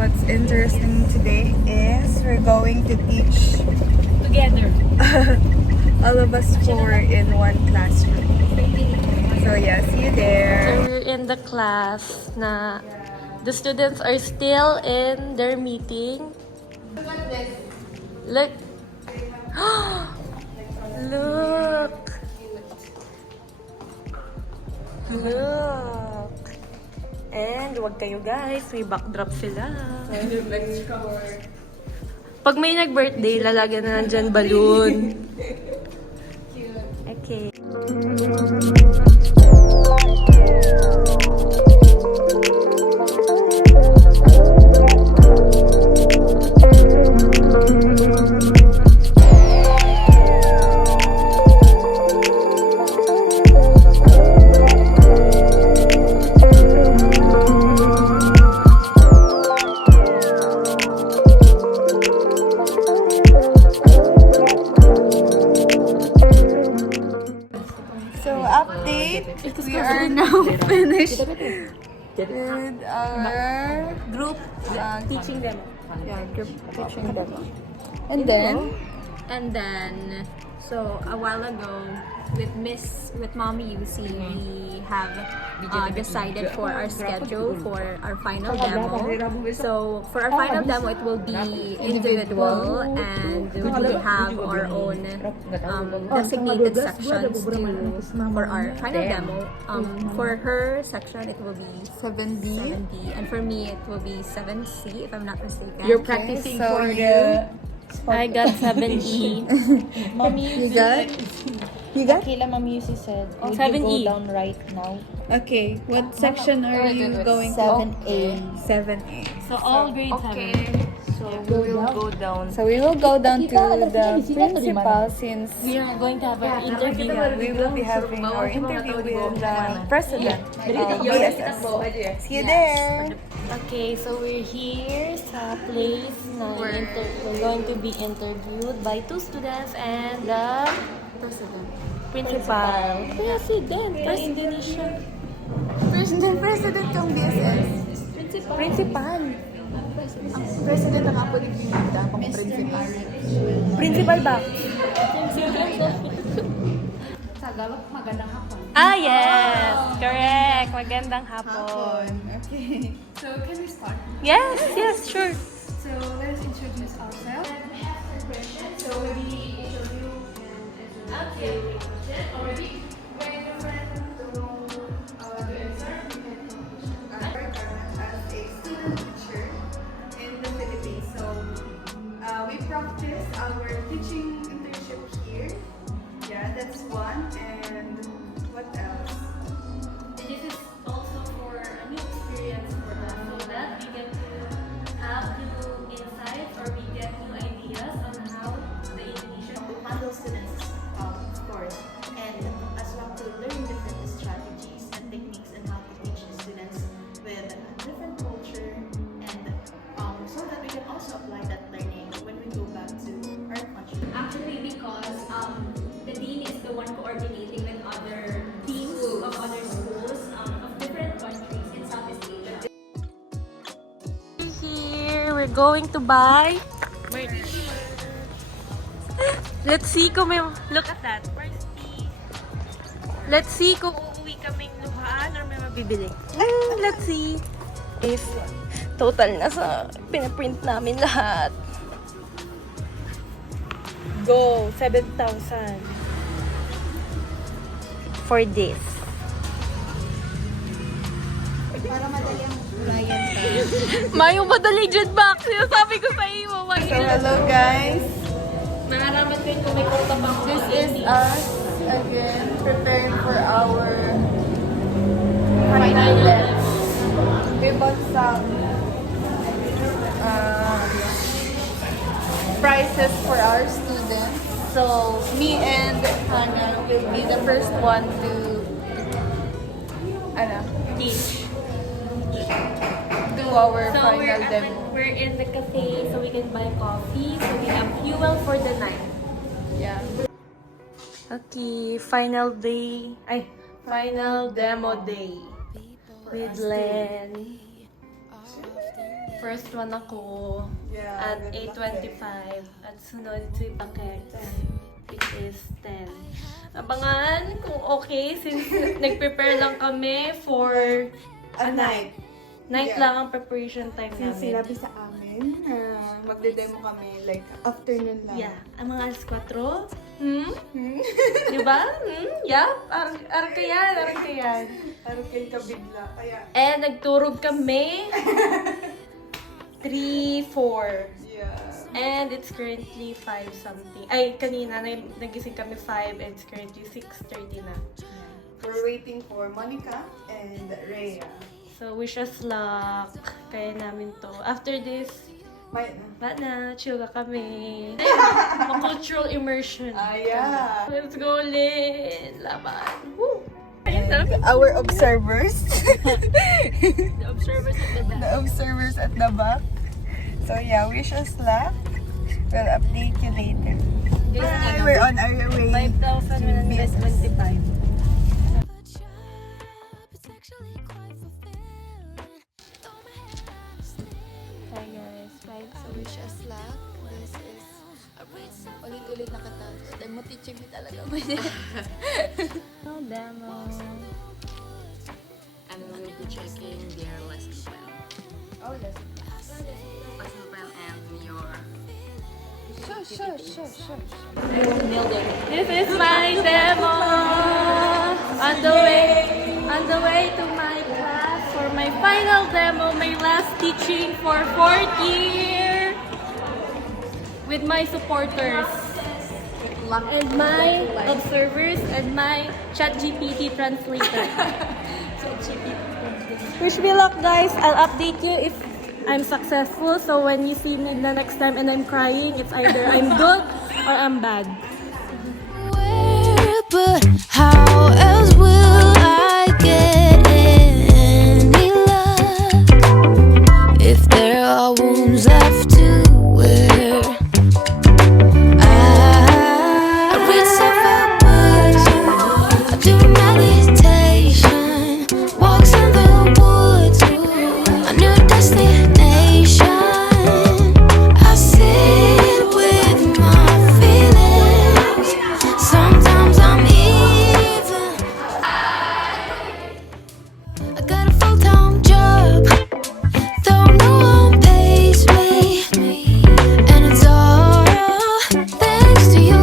what's interesting today is we're going to teach Together. all of us four in one classroom. So yeah, see you there. So we're in the class na the students are still in their meeting. Look. Look. Look. And wag kayo guys, may backdrop sila. Pag may nag-birthday, lalagyan na nandyan balloon. Okay. So update, we are now finished with our Group teaching demo. group teaching demo. And then, so a while ago, with Mommy UC, we have decided for our schedule for our final demo. So for our final demo, it will be individual, and we will have our own designated sections for our final demo. For her section, it will be 7B. 7B, and for me, it will be 7C, if I'm not mistaken. You're practicing so for you- I got 7E. Mommy You got? You got? Kayla Mommy Yusi said, would 7E. you go down right now? Okay, what section are you going to? 7A. 7A. So all grades have it. So we will go down. So we will go down to the principal since We are going to have an interview. we will be having our interview with the president of BSS. See you there. Okay, so we're here sa place na we're going to be interviewed by two students and the principal. First Indonesia. President ng BSS. Principal. President ang ako ni Gimita, pang principal. Principal ba? Tagalog, magandang hapon. Ah, yes! Correct! Magandang hapon. Okay. So can we start? Yes, sure. So let us introduce ourselves. So maybe each of you can answer the question already. When your friend don't know the answer, you can As a student teacher in the Philippines, so we practice our teaching internship here. Yeah, that's one. And what else? This is also for a new experience for us so that we get to have new insights or we get new ideas on how the Indonesian handle students, of course, and as well to learn different strategies and techniques and how to teach the students with different culture, and so that we can also apply that learning when we go back to our country. Actually, because the dean is the one coordinating with other deans of other schools of different countries in Southeast Asia. Here, we're going to buy merch. Let's see kung may... Look at that. Let's see kung uuwi kaming luhaan or may mabibili. Let's see. If total na sa pinaprint namin lahat. Go! 7,000. For this. Mayo madali dyan back. Sinasabi ko sa iyo. So hello guys. Nangaraman ko yun kung may quota pa ako. This is us again preparing for our final left. We bought some prizes for our students. So me and Hannah will be the first one to Teach. do our So final demo. we're in the cafe so we can buy coffee. So we have fuel for the night. Yeah. Okay, final day. Ay, final demo day. With Len. First one ako Yeah, at good luck 8:25 at sunod si Paket which is 10. Abangan kung okay since nag-prepare lang kami for A night. night Yeah. lang ang preparation time Since namin. sinabi sa amin na magde-demo kami like afternoon lang. Yeah, ang mga alas 4. Hmm? Diba? Yeah, arang kayan. Parang kayo kabigla. Kaya, And nagturog kami 3, 4. yeah. And it's currently 5 something. Ay, kanina, nagising kami 5 and it's currently 6:30 na. We're waiting for Monica and Rhea. So, wish us luck. Kaya namin to. After this, Bye. chill na kami. Cultural immersion. Yeah. Let's go ulit. Laban. Woo! Our observers. The observers at the back. The observers at the back. So yeah, wish us luck. We'll update you later. Bye. We're on our way. 5,125. Hi guys, So wish us luck. This is ulit-ulit nakatago. Dahil mo teacher me talaga. demo. And we will be checking their lesson plan. Oh, yes. Lesson plan and your Sure. This is my demo. On the way to my class for my final demo, my last teaching for 4th year with my supporters and my observers and my ChatGPT translator. Wish me luck, guys. I'll update you if I'm successful. So when you see me the next time and I'm crying, it's either I'm good or I'm bad. But how else will I get any luck if there are wounds left to wear? I read several books, I do meditation, walks in the woods, a new destination. I sit with my feelings. Sometimes I'm even. I got a full-time job, though no one pays me, and it's all thanks to you.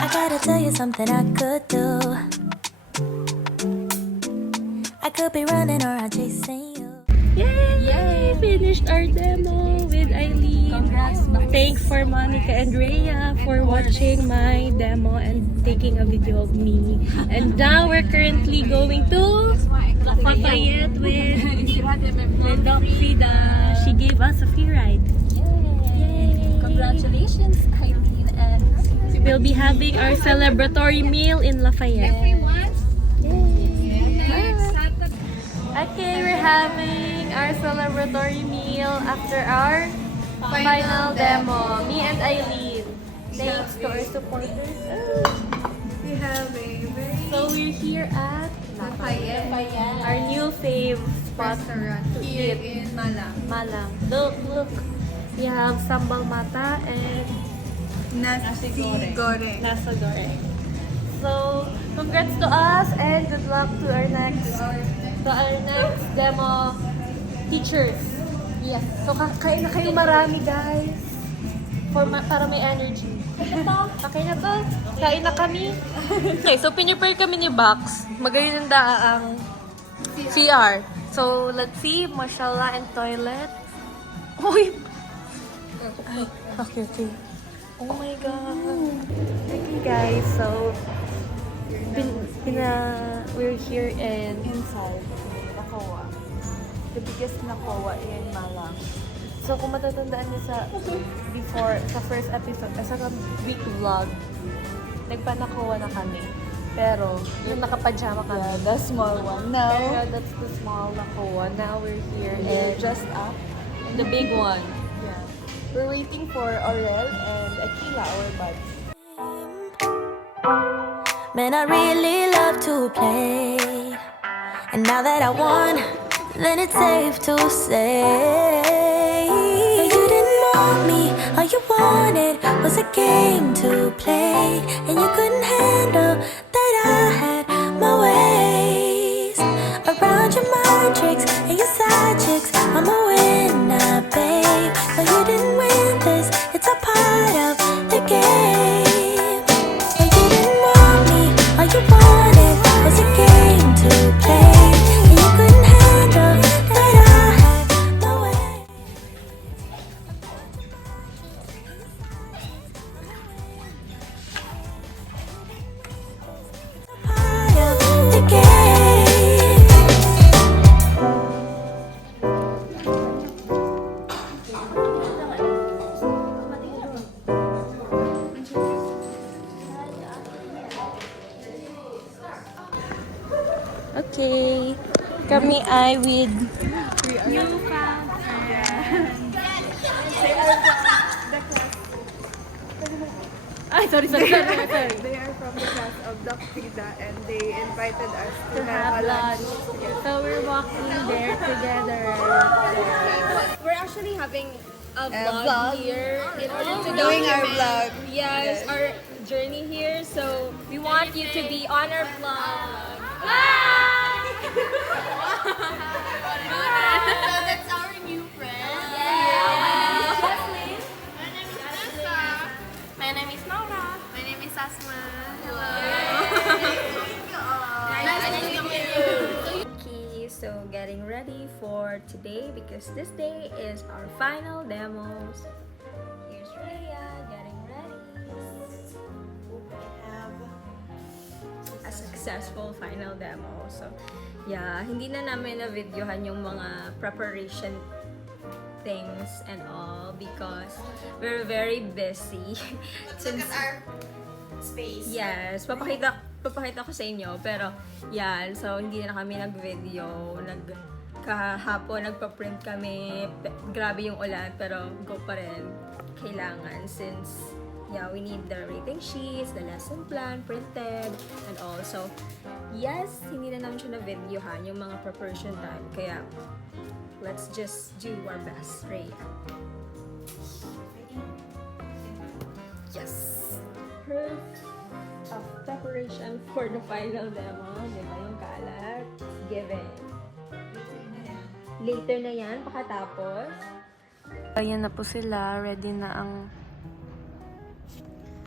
I gotta tell you something I could do. I could be running or I'm chasing you. Yay! Finished our demo with Eileen. Congrats, Max. Thanks for Monica and Rhea for watching my demo and taking a video of me. And now we're currently going to Lafayette with Doc Frida. She gave us a free ride. Yay! Congratulations, Eileen and We'll be having our celebratory meal in Lafayette. Okay, we're having our celebratory meal after our final demo. Me and Eileen. Thanks to our supporters. We have a very So we're here at Lafayette our new fave spot restaurant to here eat. in Malang. Malang. Look. We have sambal mata and Nasi goreng. nasa goreng. So, congrats to us and good luck to our next demo teachers. Yes. So, kakain na kayo marami, guys. Para may energy. Okay na to? Kain na kami. Okay, so pinipare kami ni Box. Magayon ang ang CR. So, let's see. Mashallah and toilet. Uy! Okay. Oh my God. Okay, guys. So, we're here in Inside, Nakoa. The biggest Nakoa in Malang. So, kung matatandaan niyo sa first episode, sa week vlog, nagpanakuha na kami. Pero, yung nakapajama kami. Yeah, the small one. Pero Now, that's the small nakuha. Now we're here and just up. the big one. Yeah. We're waiting for Aurel and Akila, our buds. Man, I really love to play. And now that I won, then it's safe to say you didn't want me, all you wanted was a game to play. And you couldn't handle that I had my ways. Around your mind tricks and your side chicks, I'm a winner, babe. But you didn't win this, it's a part of the game. And you didn't want me, all you wanted was a game to play. And you couldn't handle that I had my way. Part of the game. Okay. Kami ay with sorry. They are from the class of Doc Frida and they invited us to have a lunch. So we're walking there together. We're actually having a vlog here in order to Doing our document, vlog. Yes, our journey here. So we want you to be on our vlog. That's our new friend. My name is Nora. My name is Asma. Okay, so getting ready for today because this day is our final demos. Here's Rhea getting ready. Hope I have A successful final demo. So, yeah, hindi na namin na-videohan yung mga preparation things and all because we're very busy. look at our space. Yes, papakita ko sa inyo pero yan, so hindi na kami nag-video, kahapon nagpa-print kami, grabe yung ulan pero go pa rin, kailangan since yeah, we need the rating sheets, the lesson plan printed and all. So yes, hindi na namin siya na-videohan yung mga preparation time kaya let's just do our best, Rhea. Yes. Of preparation for the final demo, di ba yung kalat? Given. Later na yan, pakatapos. Ayan na po sila. Ready na ang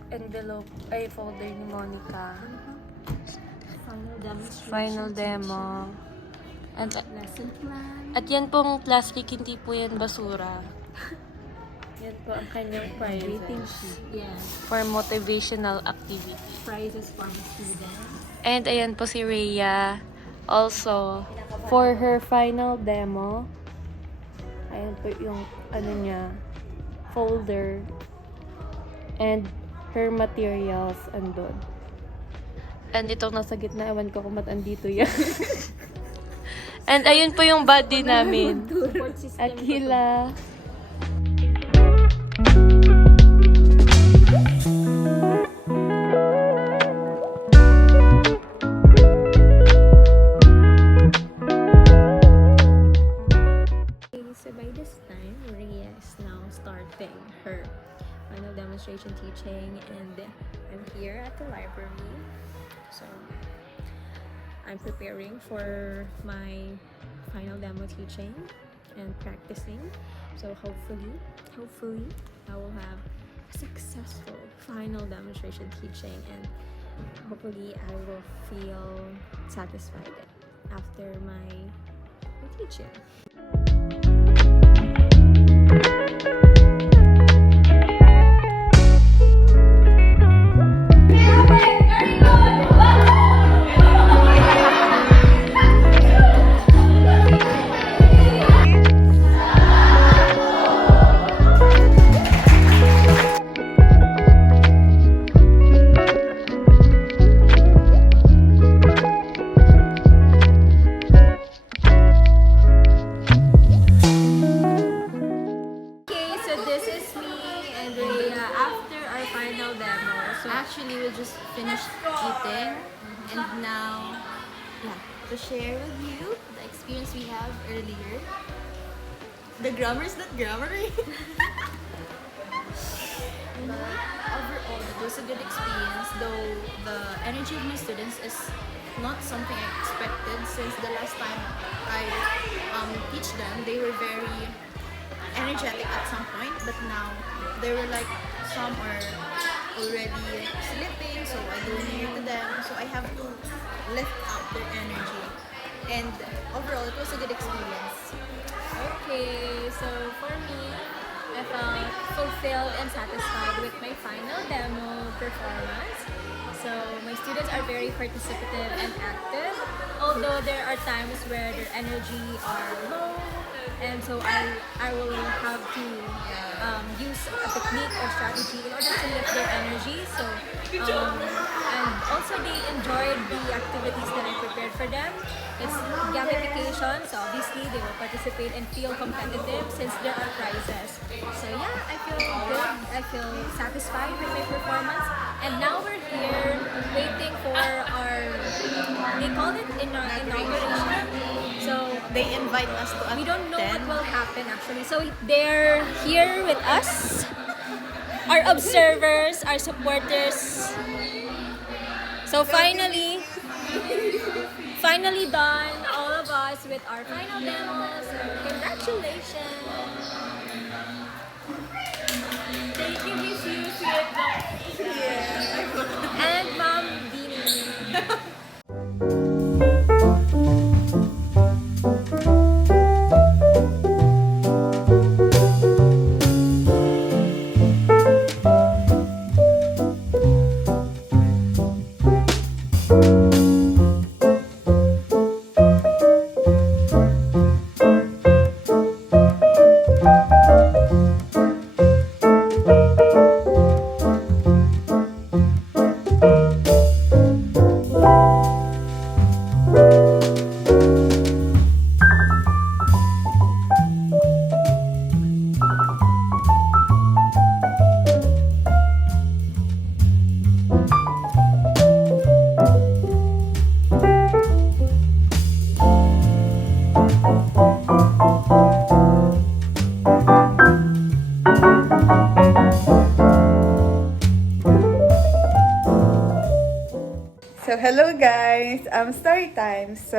envelope, folder ni Monica. Final demonstration. Final demo. Lesson plan. At yan pong plastic, hindi po yan basura. Yan po ang kanyang Rating prizes sheet. Yeah. for motivational activity. Prizes for the students. And ayan po si Rhea. Also, for her final demo, ayan po yung niya, folder and her materials andun. And itong nasa gitna, ewan ko kung ba't andito yan. And ayun po yung buddy namin. Support system. Akila. So by this time, Rhea is now starting her final demonstration teaching and I'm here at the library. So I'm preparing for my final demo teaching and practicing. So hopefully I will have a successful final demonstration teaching and hopefully I will feel satisfied after my teaching. it's me and Rhea after our final demo. So Actually, we just finished eating, and now, to share with you the experience we have earlier. The grammar's not grammar. But overall, it was a good experience, though the energy of my students is not something I expected, since the last time I teach them, they were very energetic at some point, but now they were like, some are already sleeping, so I go near to them, so I have to lift up their energy. And overall, it was a good experience. okay, so for me, I felt fulfilled and satisfied with my final demo performance. So my students are very participative and active, although there are times where their energy are low, and so I will have to use a technique or strategy in order to lift their energy. So and also they enjoyed the activities that I prepared for them. It's gamification, so obviously they will participate and feel competitive since there are prizes. So yeah, I feel good. I feel satisfied with my performance. And now we're here waiting for our, they call it inauguration. So They invite us to attend. we don't know what will happen actually. So they're here with us, our observers, our supporters. So finally done, all of us with our final demo. So congratulations. Thank you, Miss Yusuf. And Mom Dini. So, hello guys! Story time. So,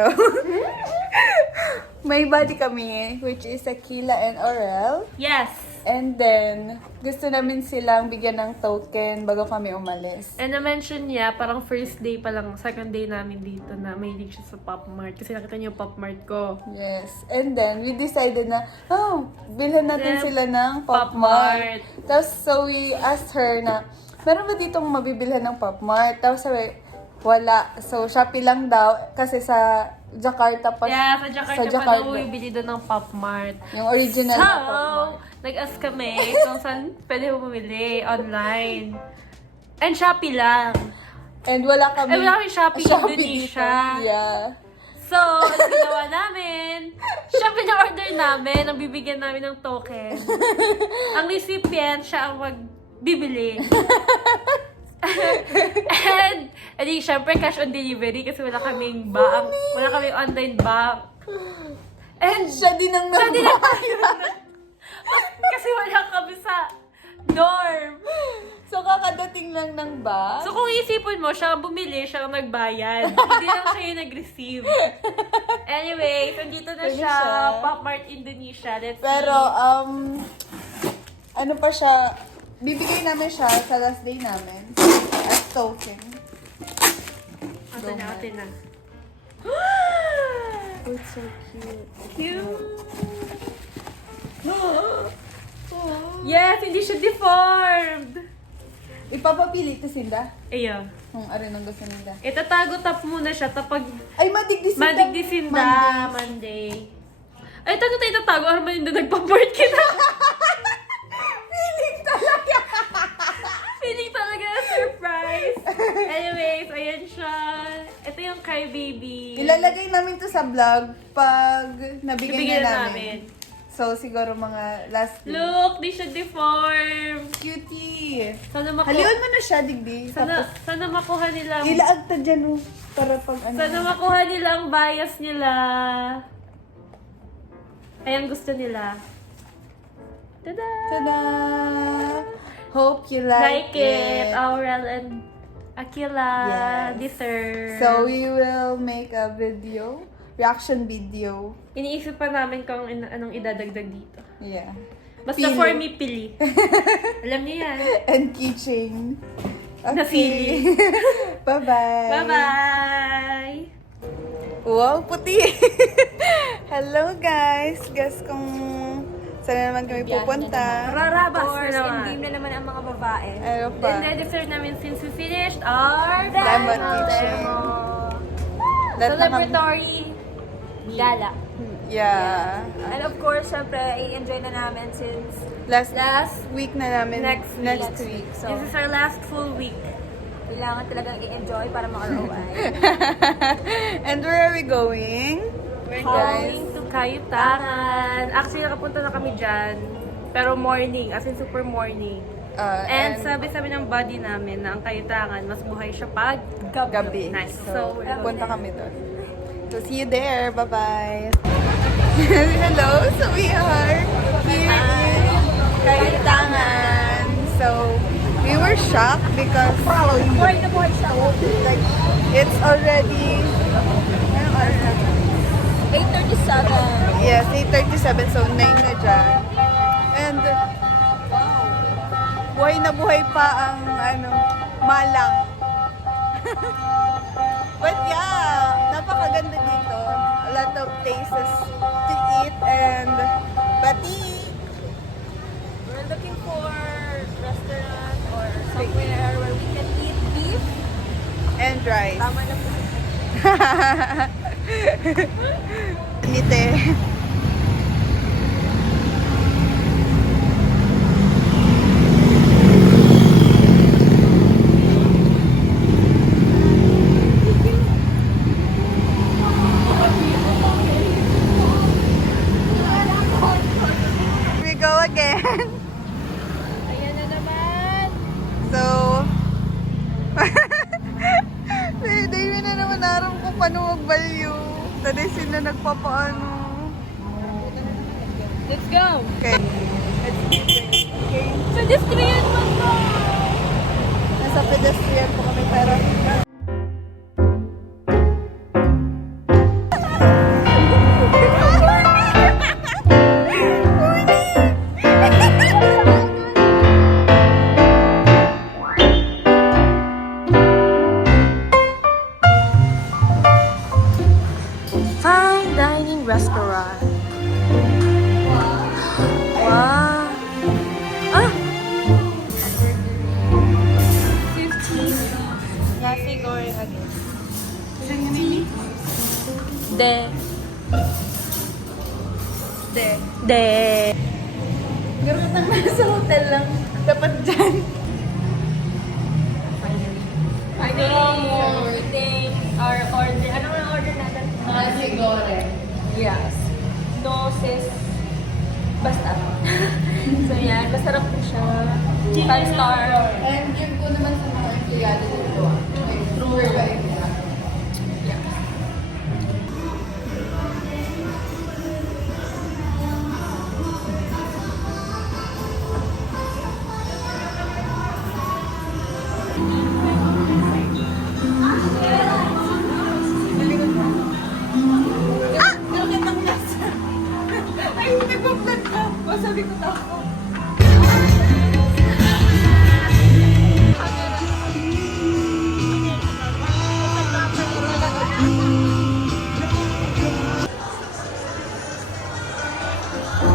may buddy kami, which is Akila and Aurel. Yes! And then, gusto namin silang bigyan ng token bago kami umalis. And na-mention niya, parang first day pa lang, second day namin dito na mahilig siya sa Pop Mart. Kasi nakita niyo yung Pop Mart ko. Yes. And then, we decided na, bilhan natin Yeah, sila ng Pop Pop Mart. Mart. Tapos, so we asked her na, meron ba ditong mabibilhan ng Pop Mart? Tapos sabi, wala. So, Shopee lang daw. Kasi sa Jakarta pa. Yeah, sa Jakarta pa daw bibili doon ng Pop Mart. Yung original So, na Pop Mart. nag-ask kami kung saan pwede mo bumili online. And Shopee lang. And wala kami. Wala kami Shopee Indonesia. dito. Yeah. So, ang ginawa namin, Shopee na order namin, ang bibigyan namin ng token. Ang recipient, siya ang magbibili. And, edi, syempre, cash on delivery kasi wala kaming online bank. And, Siya din ang nagbayad. kasi wala kami sa dorm. So, kakadating lang ng bag. So, kung isipin mo, siya ang bumili, siya ang nagbayad. Hindi lang siya yung nag-receive. Anyway, nandito na Pwede siya, siya. Pop Mart Indonesia. Let's Pero, see. ano pa siya, bibigay namin siya sa last day namin. As token. Atin na, atin na. Oh, it's so cute. Cute! Yes, hindi siya deformed! Ipapapili to sila. Ayun. Kung ano nang gusto nila. Itatago tap muna siya tapag Ay, madigdisinda. madigdisinda Monday. Ay, tago tayo itatago. Ano man yung nagpa-board kita? Feeling talaga na surprise. Anyways, ayan siya. Ito yung Cry Baby. Ilalagay namin to sa vlog pag nabigay Nabigyan na na namin. namin. So, siguro mga last week. Look, di siya deform. Cutie! Sana Haliwan mo na siya, digdi. sana makuha nila. Ilaag ta dyan, oh. Para pag ano. Sana makuha nila ang bias nila. Ay, ang gusto nila. Tada! Tada! Hope you Like it. Aurel and Akila Yes. deserve. So, we will make a video. Reaction video. Iniisip pa namin kung anong idadagdag dito. Yeah. Basta Pili. for me, pili. Alam niyo yan. And keychain. Na pili. Bye-bye. Bye-bye! Wow, puti! Hello guys! Guess kung saan naman kami pupunta. Rarabas Of course, na naman. hindi na naman ang mga babae. Ano pa? Then, na-deserve namin since we finished our Lemon demo. kitchen. Lahat na kami- Celebratory gala. Yeah. And of course, syempre, i-enjoy na namin since Last week na namin. Next week. So, This is our last full week. kailangan talagang i-enjoy para ma-ROI. And where are we going? We're Guys. going to Kayutangan. Actually, nakapunta na kami dyan. Pero morning, as in super morning. And sabi ng buddy namin na ang Kayutangan, mas buhay siya pag gabi. Nice. So, So, we're punta kami doon. So, see you there. Bye-bye. Hello. So, we are here in Kayutangan. So, we were shocked because Boy na boy siya. like, it's already 8:37. yes, 8:37. So, 9 na dyan. And, buhay na buhay pa ang Malang. But yeah, napakaganda dito. A lot of places to eat and bati. We're looking for restaurant or somewhere where we can eat beef. And rice. Tama na po. Nite. We go again. Ayan na naman. So, Day na naman naroon ko paano magbalyo. Taday sila nagpapaano. Let's go! Okay. Pedestrian man ko! Nasa pedestrian po kami pero Fine dining restaurant. Wow. Ah! 15. Nasi goreng again. De. garutang na sa hotel lang. Dapat dyan. Ano ang order natin? Nasi goreng. Yes. Noses. Basta. So yan, masarap po siya. 5 star. And yun po naman sa mga empleyado dito. True life. Ay, nagpa-vlog ka. Sabi ko tako.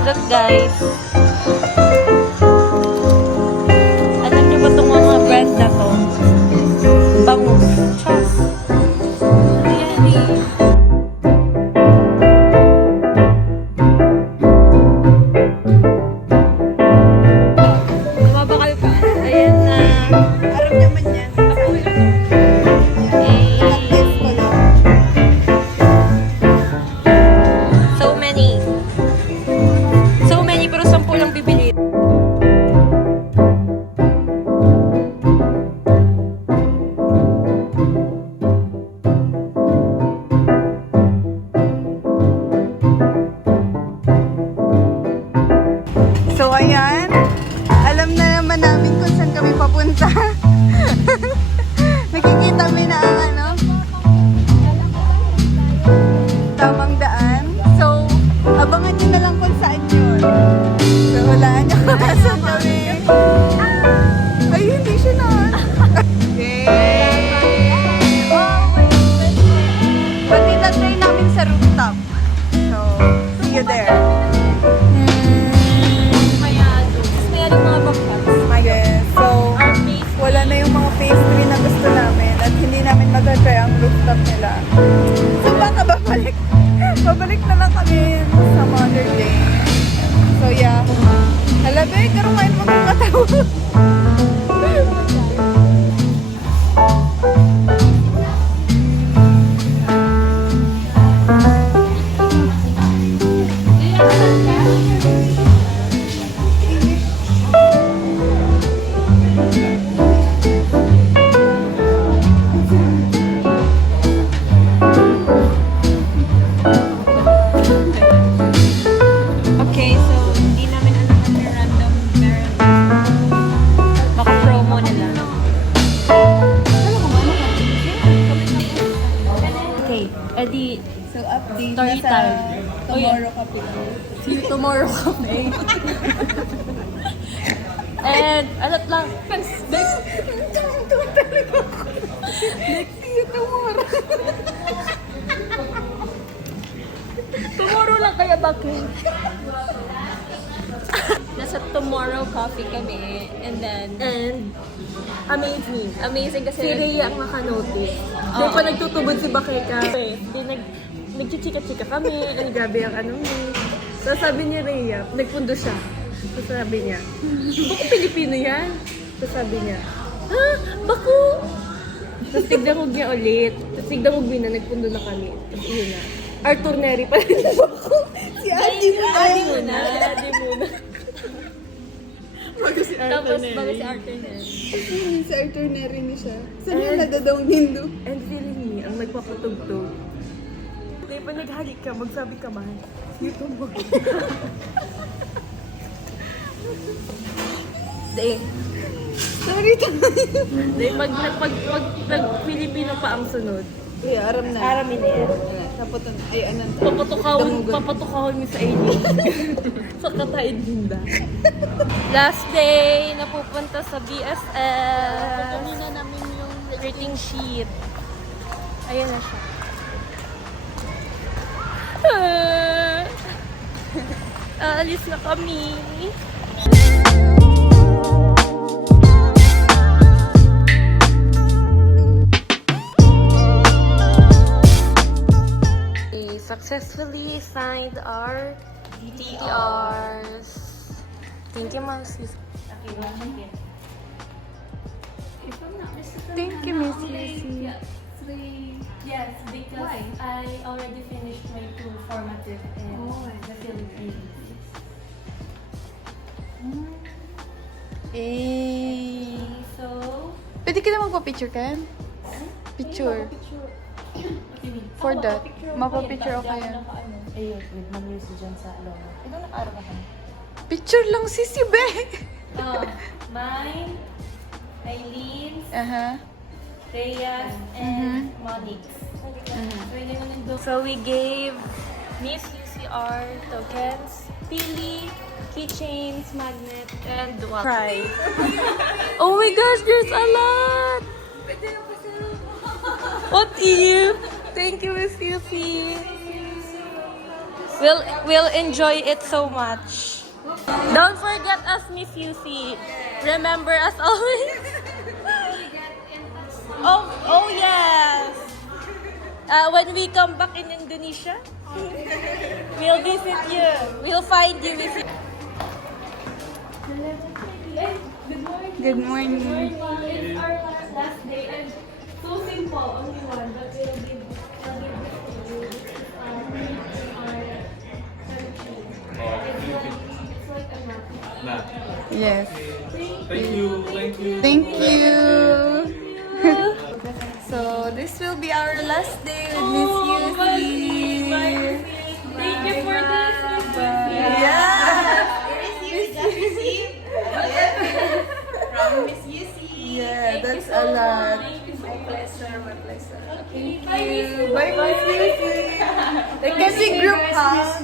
Look guys. Alam niyo ba itong mga bread na to? Bangus. Chas. Ayan eh. Bumaba kayo pa. Ayan na. Alam naman yan. Eh, Yes ko lang. so many. maganda ang rooftop nila. So baka babalik na lang kami some other day. So yeah. Hala, be, karumain mo kung katawa. Okay, so hindi namin alam na may random meron. Baka promo nila. Okay, edi So update Story na sa time. tomorrow kape. see you tomorrow kami. And alat lang. Next see you tomorrow. Tomorrow lang kaya bakit? Nasa tomorrow coffee kami and amazing kasi si Rhea ang naka-notice. Doon pa nagtutubod si Bakeka. Nagchichika-chika kami. Ang grabe ang ano mo. So sabi ni Rhea, nagpundo siya. So sabi niya, bako Pilipino yan? So sabi niya, ha? Bako? Tapos tigdamog niya ulit. Tapos tigdamog na, nagpundo na kami. Tapos yun na. Arthur Neri pa rin ako. Si Adi muna. Bago si Tapos bago si Arthur Neri. Si Arthur Neri ni siya. Saan yung nadadaw nindo? And feeling ang nagpapatugtog. Hindi pa naghalik ka, magsabi ka man. Dito mo. Dahil, Sorry, dahil pag Pilipino pa ang sunod. yeah, aram na. Aramin na yan. Naputan. Ay, anan. Papatukawin mo sa inyo. Sa kataid dinda. Last day, napupunta sa BSS. Kanina namin yung rating sheet. Ayan na siya. Alis na kami. We successfully signed our DTRs. Thank you, Ma'am Sis. Thank you, Miss Lizzie. Yes, because I already finished my 2 formative in the Philippines. Eh. So, Pwede kita magpa-picture, Ken? Picture. For that. Mapa-picture ako yan. Ayun, with Ma'am Lucy dyan sa Alona. Ito naka-araw ka. Picture lang, sisi, be! mine, Eileen's, Aha. Rhea's, and Monique's. So we gave Miss UCR tokens, pili, keychains, magnet, and cry. Oh my gosh, there's a lot! What if? Thank you, Miss UC. We'll enjoy it so much. Don't forget us, Miss UC. Remember us always. Oh yes. When we come back in Indonesia, we'll visit you. We'll find you. Good morning. It's our last day and so simple, only one, but we'll give this to you. It's like a map. Yes. Thank you. Thank you. So, this will be our last day with Miss Yusi. Thank you for this. Yeah. From Miss Yusi. Yeah, that's a lot. My pleasure. Thank you. Bye, Miss Yusi. Like kasi group hug.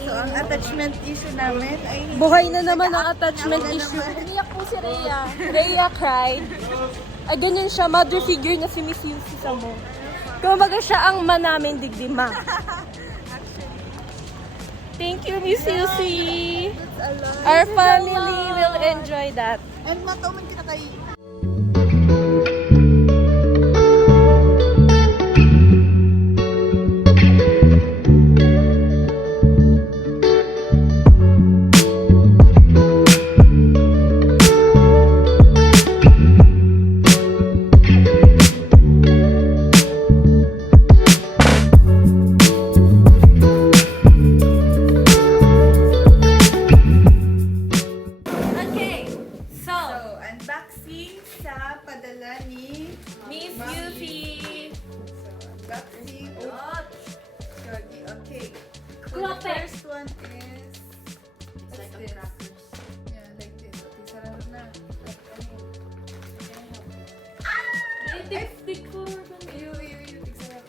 So, ang attachment issue namin ay Buhay na naman ang attachment issue. Umiyak po si Rhea. Rhea cried. Ay, ganyan siya. Mother figure na si Miss Yusi sa mo. Kumbaga siya ang manamin digdima. Thank you, Miss Susie. Our family will enjoy that. And matauman kita kay Okay, so, So, unboxing sa padala ni Miss Mami. Yuffie. So, unboxing. Okay. So, the Cracker. first one is... It's like a this? crackers. Yeah, like this. Okay, sarap na. Stick ko. Iyo, sarap.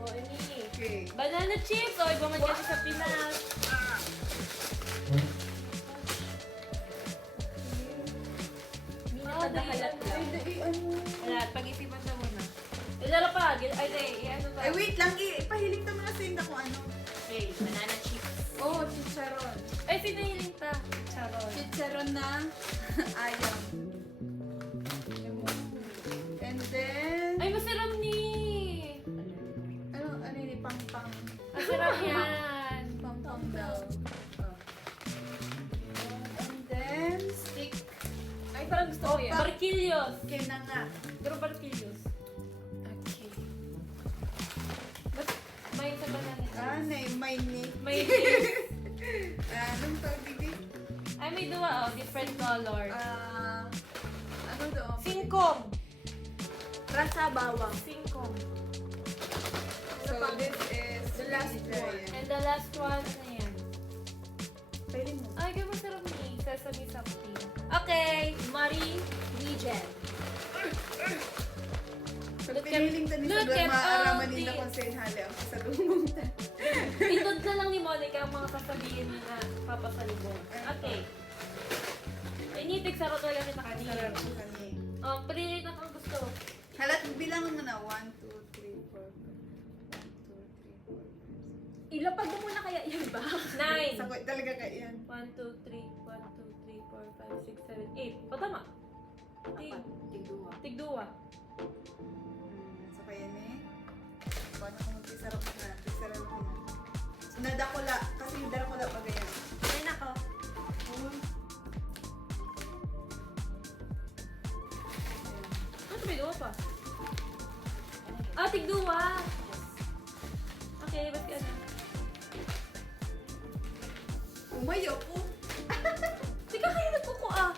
Oh, ini. Okay. Banana chips. Oh, iba man kasi sa Pinas. Minata dahalat lang. Wala, pag-isipan na muna. Ilaro pa. Ay, ano pa? Ay, wait lang. Ipahilig na muna sa inda kung ano. Okay, banana chips. Oh, chicharon. Ay, sino hiling ta? Charon. Chicharon na ayam. And then... Ay, masarap ni. Ano yun? Pang-pang. Masarap yan. Pang-pang daw. Oh. And then, stick. Ay, parang gusto ko yan. Opa. Barquillos. Okay na nga. Pero barquillos. Okay. Ba't may sa banana chips? May name. May Anong tawag dito? Ay, may dua, oh. Different color. Ano doon? Singkong. Rasa bawang. Singkong. So, this is The last Giant. one. And the last one, ano yan? Pwede mo. Ay, kaya masarap ni sesame something. Okay, Marie Regent. Pag piniling tanin sa look doon, at maaaraman all nila the- kung saan hali ako sa dumungta. Itod na lang ni Monica ang mga sasabihin niya na papasalubong. Okay. Initig sarot talaga ni Sarap Makani. ko kani. Pili na kung gusto. Halat, bilang mo na. 1, 2, 3, 4, 1, 2, 3, 4, 5, 6. Ilapag mo muna kaya yung box. 9. Sakoy talaga kaya yan. 1, 2, 3, 4, 5, 6, 7, 8. O, tama. Tigduwa. Tigduwa. So, kaya ni. Paano kung sarap na? Sarap na. So, nadakula. Kasi yung darakula pa ganyan. Ay, nako. Ano may duwa pa? Ah, tigduwa. Okay, ba't ka na? Umayo po. Di ka kayo nagkuku ah.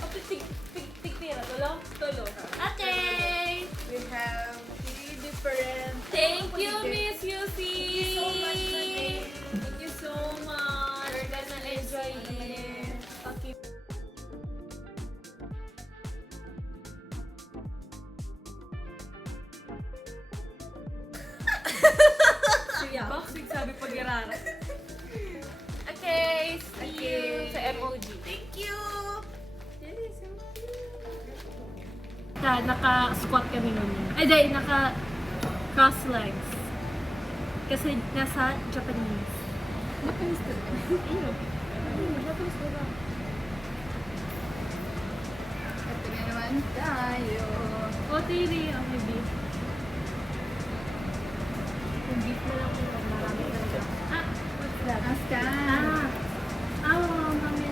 O, tigpira. Tulo. Okay. We have 3 different. Thank you, Miss Yuffie. Thank you so much, Renee. Thank you so much. We're gonna enjoy it. Okay. Boxing sabi pag irara. Okay, see you sa MOG. Thank you. Naka-squat kami nun. Ay, dahil naka-cross legs. Kasi nasa Japanese. Japanese to. Ano? Japanese to ba? Ito na naman tayo. O, tiri. Ang may beef. Yung beef na lang yun. Marami talaga. Ah, what's that? Askan. Kami.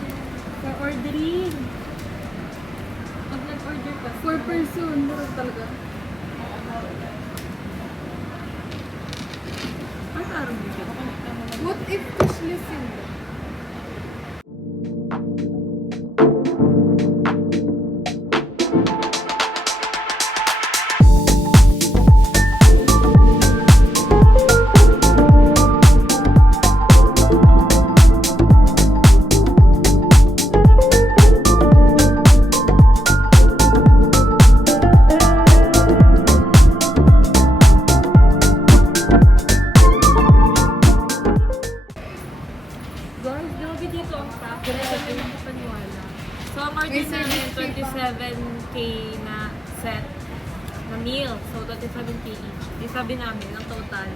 For ordering. Pag nag-order ka. 4 person. Mura talaga. Ang araw dito. What if fishless yun? Guys, grabe dito ang staff. Grabe din ako paniwala. So, ang order namin, 27K na set na meal. So, 27K each. Di sabi namin, ang total,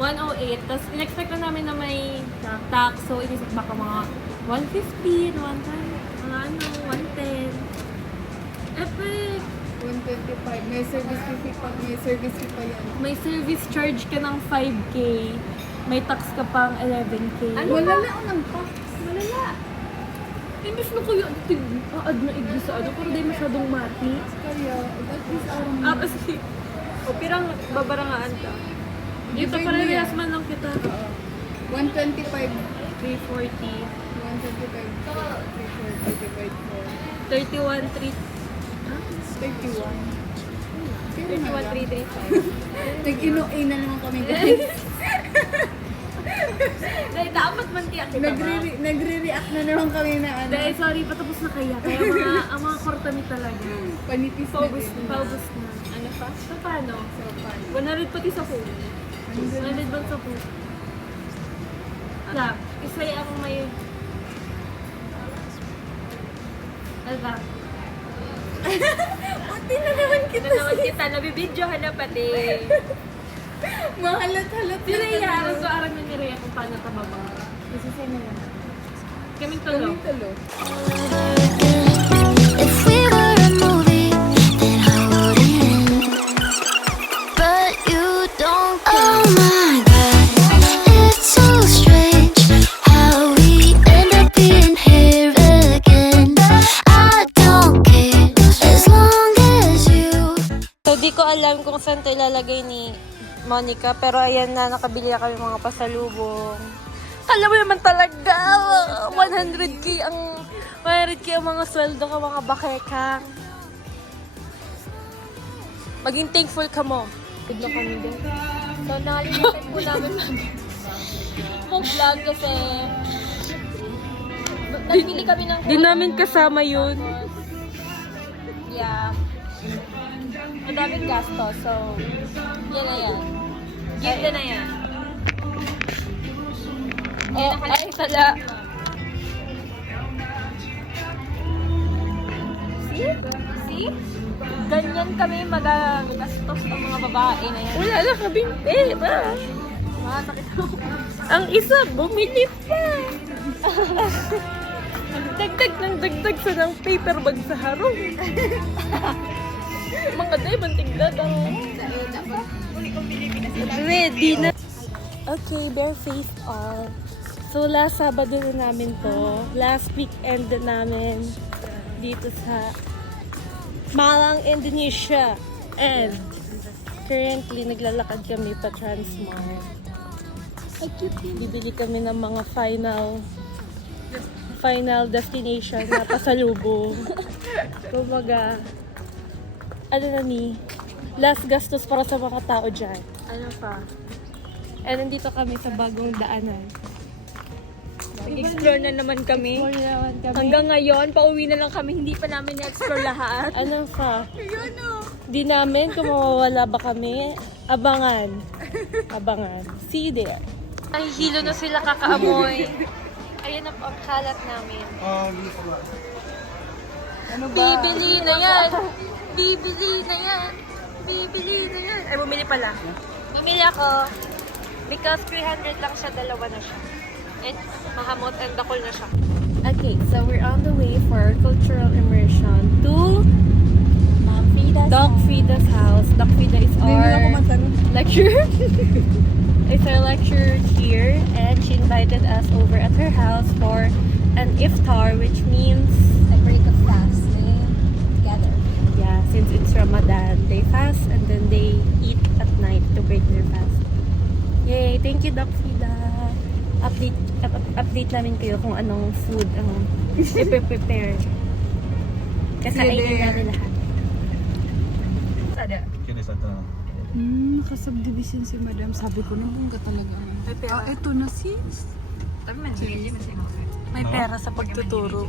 108. Tapos in-expect na namin na may tax. So inisip baka mga 115, 110, mga ano, 110. Epic! 125. May service fee pa. May service fee pa yan. May service charge ka ng 5K. May tax ka pang 11K. Wala na ako ng tax. Malala. Imbis na kuya, aad na igli sa ano, pero dahil masyadong mati. Kaya, that is our Kasi, o pirang babarangaan ka. Dito Divide mo parehas yan. man lang kita. 125. 340. 125. 340 divide 31, 3... 4. 31, 335. 31. Nag-ino-A na naman kami guys. Dahil dapat man tiyak kita ba? Nagre-react na naman kami na ano. Dahil sorry, patapos na kaya. Kaya ang mga kortami talaga. Panipis na Paubos din. paubos na. Ano pa? So, paano? So, fun. 100 pati sa phone. 100 bang sa phone? Wala. Isay ako may... Ano ba? Unti na naman kita. Nabibidyohan na pati. Mahalat-halat Sila iharap ko arang na nireya kung paano tababa. Kasi sa'yo na lang. Kaming tulo. Kaming tulo. If we were a movie, then how would it end? But you don't care. Oh my God, it's so strange how we end up being here again. I don't care as long as you. So, di ko alam kung saan ito ilalagay ni Monica. Pero ayan na, nakabili na kami mga pasalubong. Alam mo naman talaga, 100k ang mga sweldo ka, mga bakekang. Maging thankful ka mo. Good na kami din. So, nakalimutan po namin mag-vlog kasi nagbili kami ng Di namin kasama yun. Yeah. Ang daming gasto. So, yan na yan. Gift na yan. Oh, ay, tala. See? Ganyan kami magagastos ng mga babae na yan. Wala na kaming pera. Masakit ako. Ang isa, bumili pa. Dagdag ng dagdag sa ng paper bag sa harong. Mga diamond tignan ang... Ready na. Okay, barefaced all. So, last Sabado na namin to. Last weekend na namin dito sa Malang, Indonesia. And currently, naglalakad kami pa Transmart. Bibili kami ng mga final destination na pasalubong. Kumbaga, ano na ni, last gastos para sa mga tao dyan. Ano pa? And nandito kami sa bagong daanan. Explore na naman kami. Hanggang ngayon, pauwi na lang kami. Hindi pa namin na-explore lahat. Ano pa? Di namin kung mawawala ba kami. Abangan. See you there. Ay, hilo na sila kakaamoy. Ayan na po ang kalat namin. Bibili na yan! Bibili na yan! Bibili na yan! Ay, bumili pala. Bumili ako. Because 300 lang siya, dalawa na siya. And mahamot and dakol na siya. Okay, so we're on the way for our cultural immersion to Doc Frida's house. Doc Frida is our lecturer. It's our lecturer here, and she invited us over at her house for an iftar, which means A break of fasting together. yeah, since it's Ramadan, they fast and then they eat at night to break their fast. Yay! Thank you, Doc Frida. Update namin kayo kung anong food ang i-prepare. Kakainin namin lahat. Nakasubdivision si Madam. Sabi ko, nabungga talaga. Ito na sis. May pera sa pagtuturo.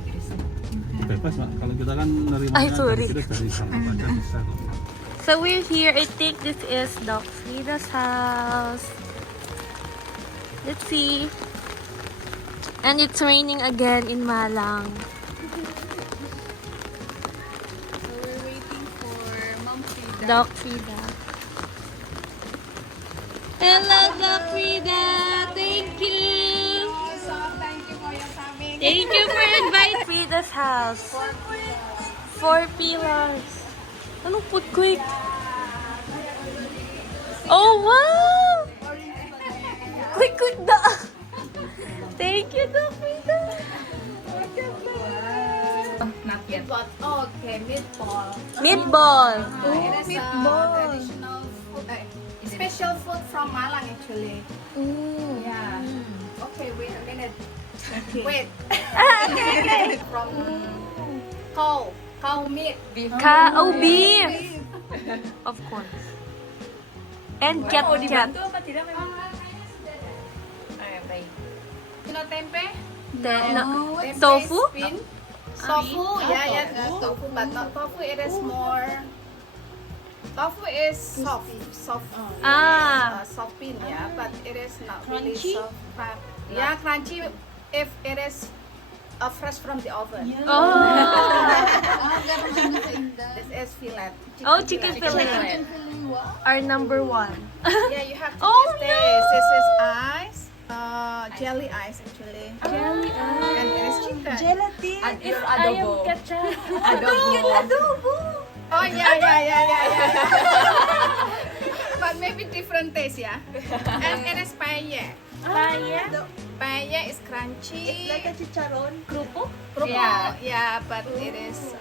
Kalau kita kan nerima Ay, sorry. dari sama pacar bisa. So we're here. I think this is Doc Frida's house. Let's see. And it's raining again in Malang. So we're waiting for Mom Frida. Doc Frida. Hello, Doc Frida. Thank you. Thank you for inviting Frida's house. 4 pillars. Anong food quick? Oh, wow! Quick da. Thank you, Doc Frida. Not yet. Okay, meatball. Meatball. It is traditional food, special food from Malang actually. Yeah. Okay, wait a minute. Wait. From cow meat. Cow beef. Of course. And cat. You know tempe? No. Tempe Tofu? spin. Tofu, yeah, tofu, but not tofu. It is more. Tofu is soft. Soft pin, yeah, but it is not really soft. Yeah, crunchy if it is fresh from the oven. This is fillet. Chicken fillet. Our number 1. Yeah, you have to taste this. This is ice. Jelly ice actually. Jelly And it is chicken. And your adobo. Adobo. Oh yeah. But maybe different taste, yeah. And it is paella. Paella is crunchy. It's like a chicharron. Grupo? Yeah, but it is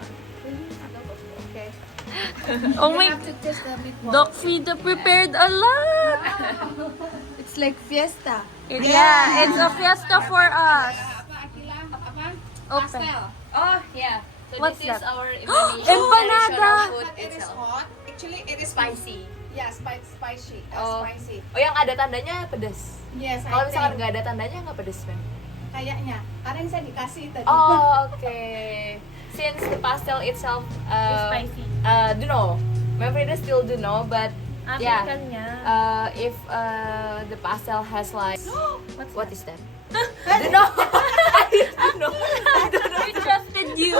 adobo. Okay. Oh my. To taste the meatball. Doc Frida prepared a lot. It's like fiesta. Yeah, it's a fiesta for us. Open. Oh, yeah. So What's this that? is our Indonesian Empanada. traditional food It is itself. hot. Actually, it is Spicy. Yeah, spicy. Oh. Spicy. Oh, yang ada tandanya pedas. Yes, Kalau I misalkan think. nggak ada tandanya nggak pedas, Mem. Kayaknya. Karena yang saya dikasih tadi. Oh, okay. Since the pastel itself, Spicy. do know. My Frida still do know, but yeah. If the pastel has like, what is that? Do know. I don't know. We trusted you.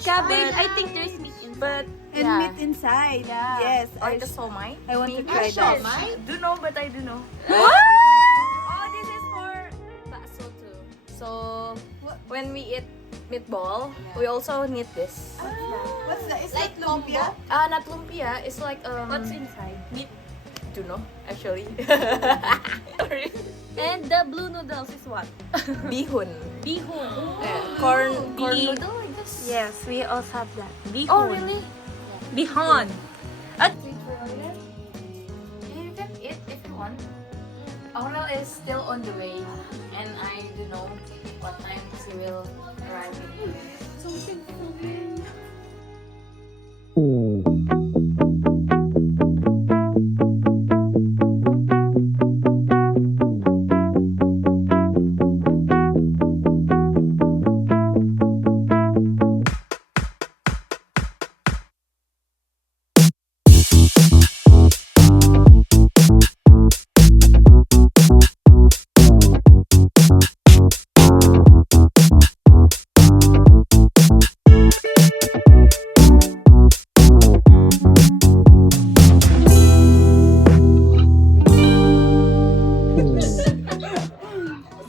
Cabbage. I think there's meat in, but And meat inside. Yes. Or the somai. I want to try that. Do know, but I do know. what? Oh, this is for bakso too. So when we eat meatball, we also need this. What's that? Is Like that lumpia? Not lumpia. It's like What's inside? Meat. do know actually. Sorry. And the blue noodles is what? Bihun. Bihun. Corn Bee- noodle, I guess. Yes, we also have that. Bihun. Oh really? Bihon. You can eat if you want. Aurel is still on the way, and I don't know what time she will arrive.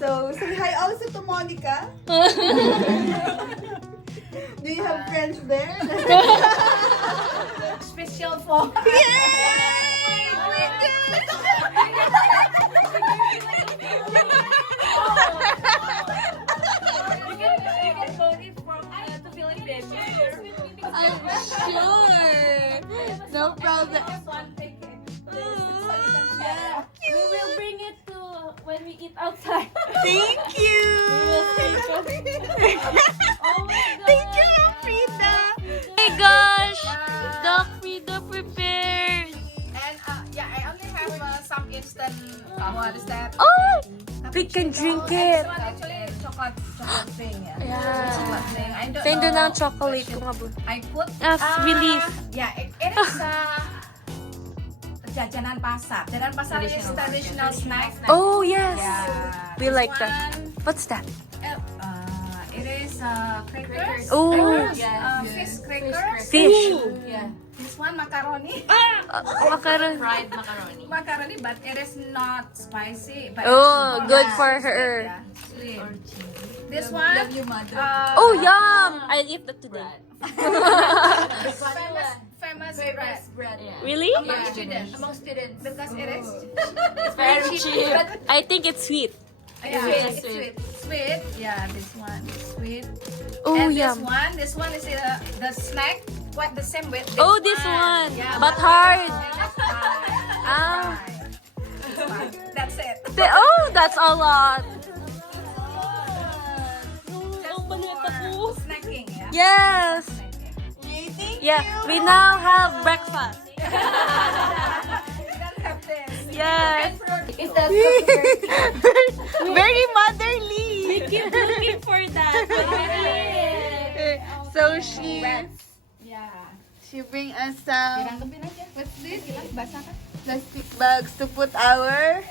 So, say hi also to Monica. Do you have friends there? Special for. Sure. No problem. We will bring it to when we eat outside. Thank you. Oh my god. Thank you, Frida. Oh my gosh! Doc Frida prepared. And yeah, I only have some instant. What is that? Oh! We can drink it. This one actually is chocolate thing. Yeah. Yeah. Chocolate thing. I don't Sendo know. ng chocolate ko nga bu. I put. Relief. Yeah, it is jajanan pasar. Jajanan pasar is traditional snack. Oh yes. Yeah. We like This that. one, What's that? It is crackers. Oh. Fish crackers. Fish. Yeah. This this one, macaroni. Macaron. Fried macaroni. Macaroni, but it is not spicy. But Oh, it's good yeah, for sweet, her. yeah, sweet. This one, Oh, yum! I'll eat that today. famous bread. Really? Among students. Because it is Very cheap. I think it's sweet. yeah, it's sweet. Sweet. Yeah, this one is sweet. Oh, and yum. this one is the snack. What the same with this Oh, this one. Yeah, But hard. Ah. That's it. Oh, that's a lot. Just for snacking, yeah. Yes. Yeah, we now have breakfast. Yes. Very motherly. We keep looking for that. So she bring us some plastic bags to put our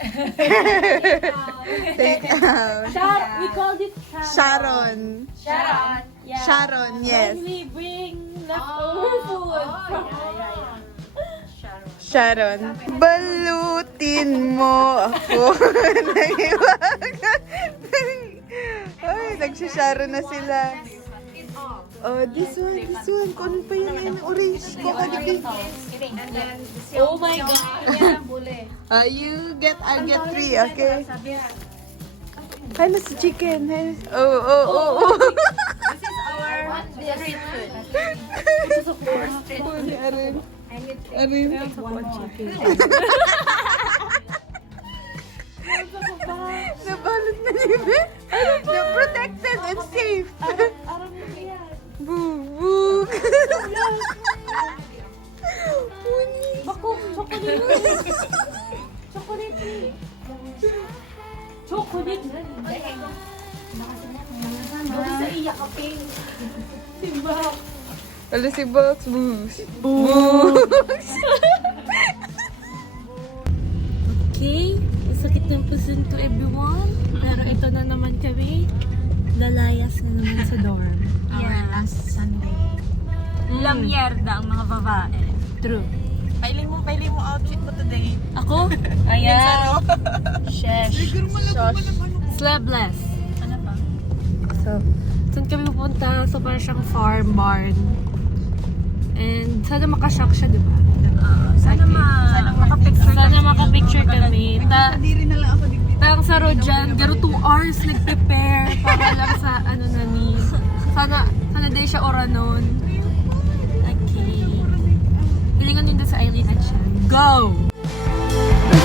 take out. We called it Sharon. Yeah. Sharon, yes. We bring leftover food. Sharon, balutin mo ako. Ay, nagsisharon na sila. Oh, this one. Kung ano pa yun, orange. Coca dito. Oh my God. I'll get 3, okay? Ano si chicken? Oh. Street food. Arin. Nabalot na libe. Na protected and safe. Bubuk. Chocolate. Wala si Box. Books. Okay, sakit ng puso to everyone. Pero ito na naman kami. Lalayas na naman sa dorm. Yeah. Last Sunday. Lamyerda ang mga babae. True. Pailing mo outfit mo today. Ako? Ayan. Shesh. Sleeveless. So, saan kami pupunta? So, parang siyang farm barn. And sana makashock siya, di ba? Sana makapicture kami. Parang sa road dyan, garo 2 hours nag-prepare para lang sa ano na ni. Sana din siya oranon. Okay. Pilingan nyo sa Eileen at siya. Go!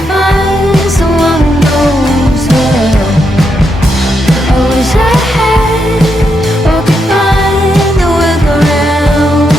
Find someone who knows her. I wish I had or could find a workaround.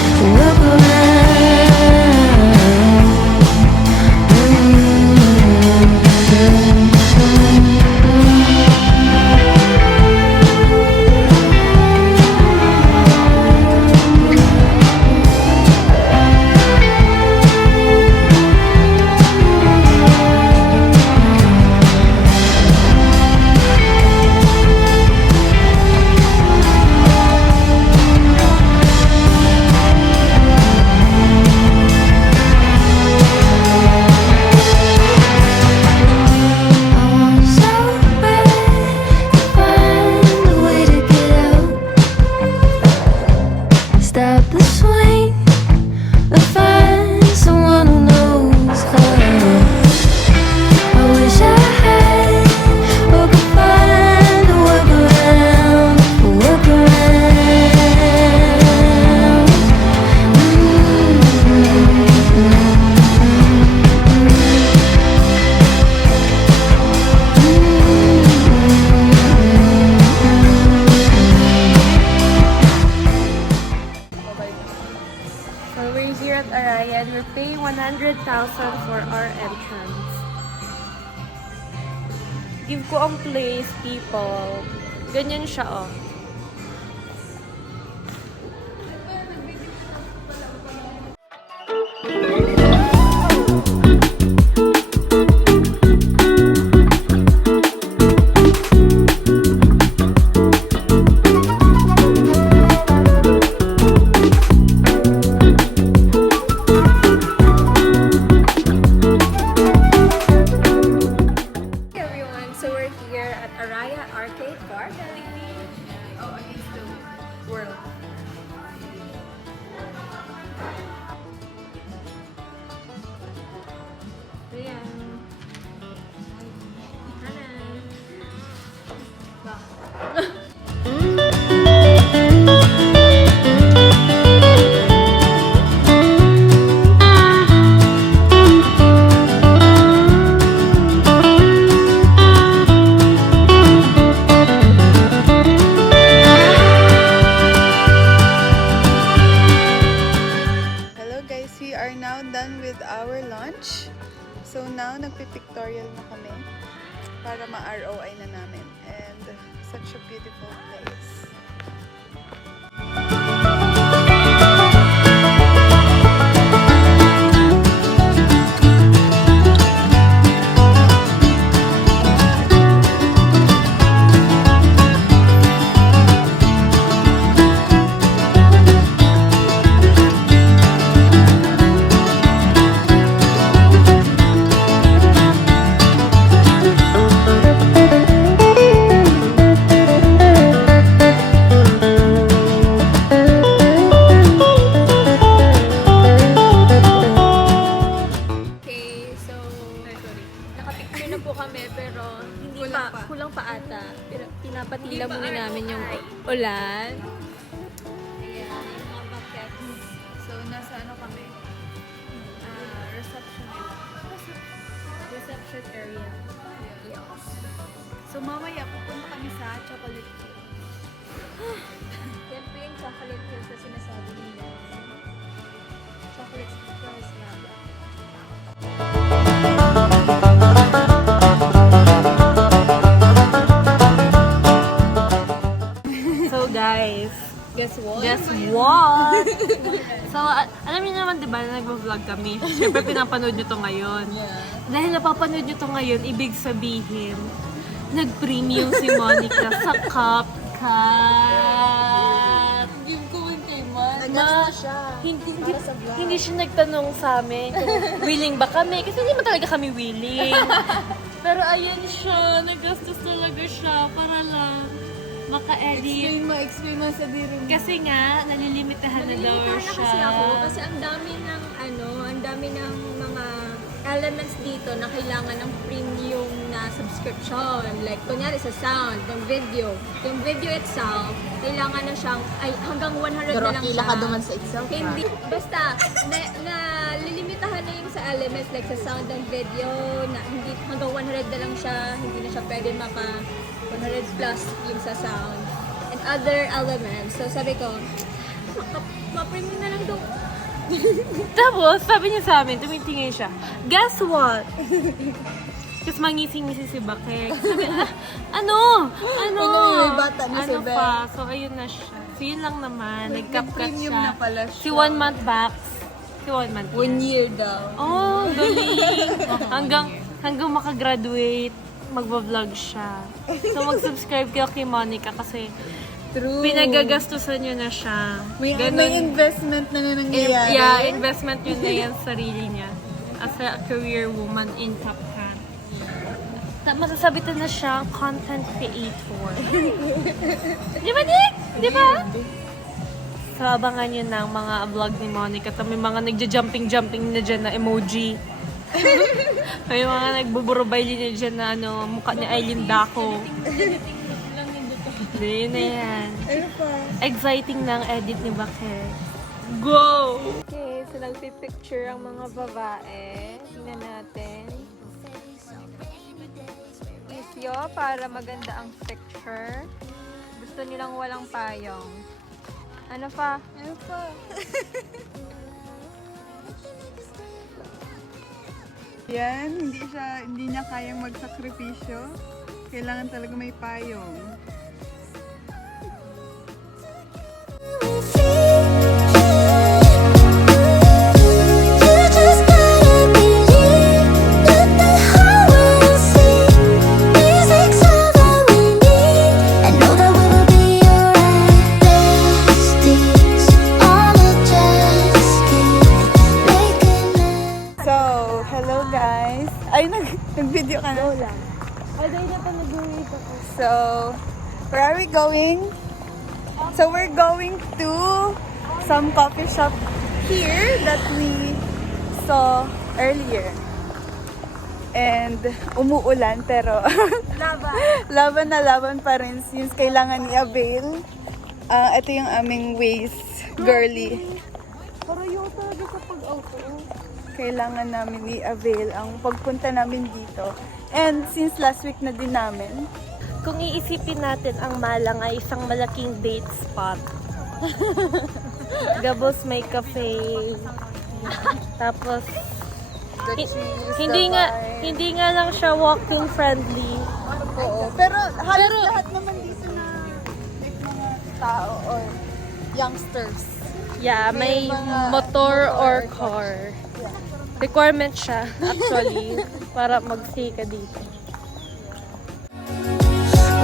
paying 100,000 for our entrance. Give ko ang place, people. Ganyan siya, oh. we are now done with our lunch. So now, nagpipictorial na kami para ma-ROI na namin. And such a beautiful place. Okay, so nakapicture na po kami pero hindi kulang pa ata. Pero pinapatila muna namin yung ulan. Ayan, yung mga buckets. So, nasa ano kami? Reception area. Yes. So, mamaya pupunta kami sa Chocolate Hill. Yan po yung chocolate hills na sinasabi nila. Chocolate hills na. So guys, Guess what? guess what? So, alam niyo naman, di ba, na nag-vlog kami. Siyempre, pinapanood niyo to ngayon. Dahil napapanood niyo to ngayon, ibig sabihin, nag-premium si Monica sa CapCut. Give ko kay Man. Ma, hindi siya nagtanong sa amin kung willing ba kami. Kasi hindi mo talaga kami willing. Pero ayan siya, nagastos talaga siya para lang maka-edit. Explain mo sa diri mo. Kasi nga, nalilimitahan na daw Nalilimitahan na siya. kasi ako kasi ang dami ng mga elements dito na kailangan ng premium na subscription. Like, kunyari sa sound, yung video. Yung video itself, kailangan na siyang, ay, hanggang 100 na lang siya. sa itself. Hindi, basta, lilimitahan na yung sa elements, like sa sound and video, na hindi, hanggang 100 na lang siya, hindi na siya pwede maka 100 plus yung sa sound. And other elements. So, sabi ko, ma-premium na lang daw. Tapos, sabi niya sa amin, tumitingin siya, guess what? Tapos mangising-ngisi si Bakek. Sabi, ano? may bata na si Ano Bek. pa? So, ayun na siya. So, yun lang naman. Nag-CapCut Premium siya. na pala siya. Si 1 month back. Si 1 month. 1 year daw. Oh, galing. hanggang makagraduate, magbablog siya. So, mag-subscribe kayo kay Monica kasi pinagagastusan niyo na siya. May Ganun. investment na nangyayari. Yeah, investment yun na yan sa sarili niya. As a career woman in CapCut. Masasabi na siyang content creator. Di ba, Nick? Di ba? So, abangan nyo ng mga vlog ni Monica. May mga nagja-jumping na dyan na emoji. May mga nagbuburubay din dyan na mukha ni Aileen Daco. Hindi na yan. Exciting na ang edit ni Bakit. Go! Okay, so nagpipicture ang mga babae. Tingnan natin. Isyo para maganda ang picture. Gusto nilang walang payong. Ano pa? Yan, hindi niya kayang magsakripisyo. Kailangan talaga may payong. So, hello guys. Ay, nag-video ka na? So, where are we going? So, we're going to some coffee shop here that we saw earlier. And umuulan pero laban pa rin since kailangan i-avail. Ito yung aming waist girly. Pero yung talaga kapag auto. Kailangan namin i-avail ang pagpunta namin dito. And since last week na din namin, Kung iisipin natin, ang Malang ay isang malaking date spot. Gabos may cafe, Tapos, hindi nga lang siya walking friendly. Oo. Pero halos lahat naman dito na like mga tao or youngsters. Yeah, may motor or car. Requirement siya, actually, para mag-stay ka dito.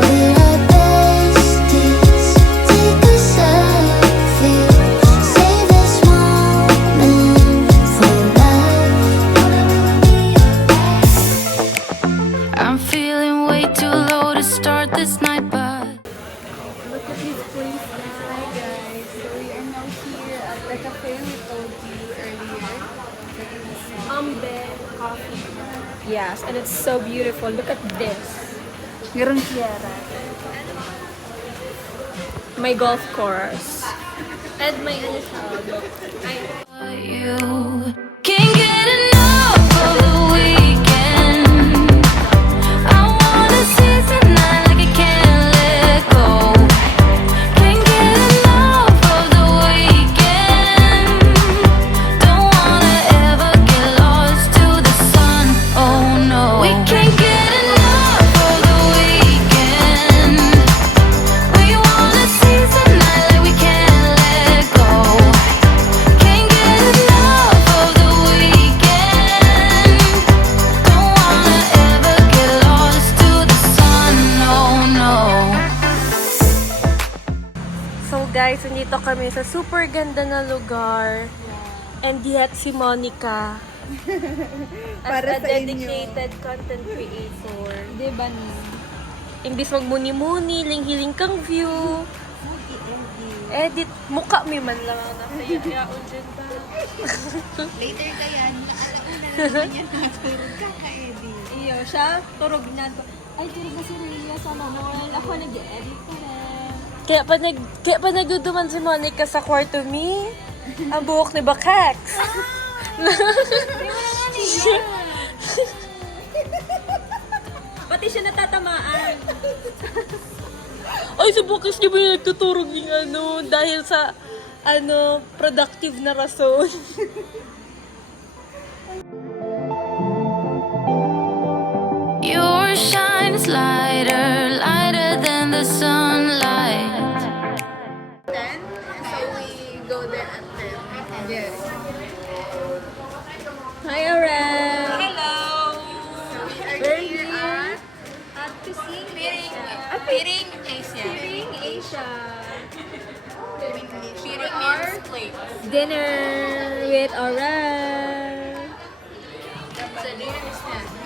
We're besties. Take a selfie. Save this moment for life. I'm feeling way too low to start this night, but Look at this place. Hi guys. So we are now here at the cafe we told you earlier. Coffee. Yes, and it's so beautiful. Look at this. Garantiera. My golf course. And may ano siya, look. you can't get enough of the weekend. I wanna see tonight like I can't let go. Can't get enough of the weekend. Don't wanna ever get lost to the sun. Oh no, we can't get enough of the weekend. We wanna see tonight like we can't let go. Can't get enough of the weekend. Don't wanna ever get lost to the sun. Oh no. So guys, nandito kami sa super ganda na lugar. And yet si Monica as Para a sa inyo. dedicated content creator. Diba ni? Imbis magmuni-muni, ling-hiling kang view. Edit, mukha mi man lang ang nakaya-yaon dyan ba? Later ka yan, alauna na naman yan natulog ka ka-edit. Iyo, siya, turog niya. Ay, turog na si Relia sa mall. Ako nag-edit pa rin. Kaya pa naguduman si Monica sa kwarto mi. Ang buhok ni Bakax. Pati siya natatamaan. Ay, sa Bakax niya ba yung nagtuturog yung ano, dahil sa productive na rason. Your shine's lighter, lighter than the sunlight. So we go there at 10. Yes. Hi, Aurel. Hello! We're here at Piring Asia. Feeding our plate. Dinner with Aurel. So dinner is na.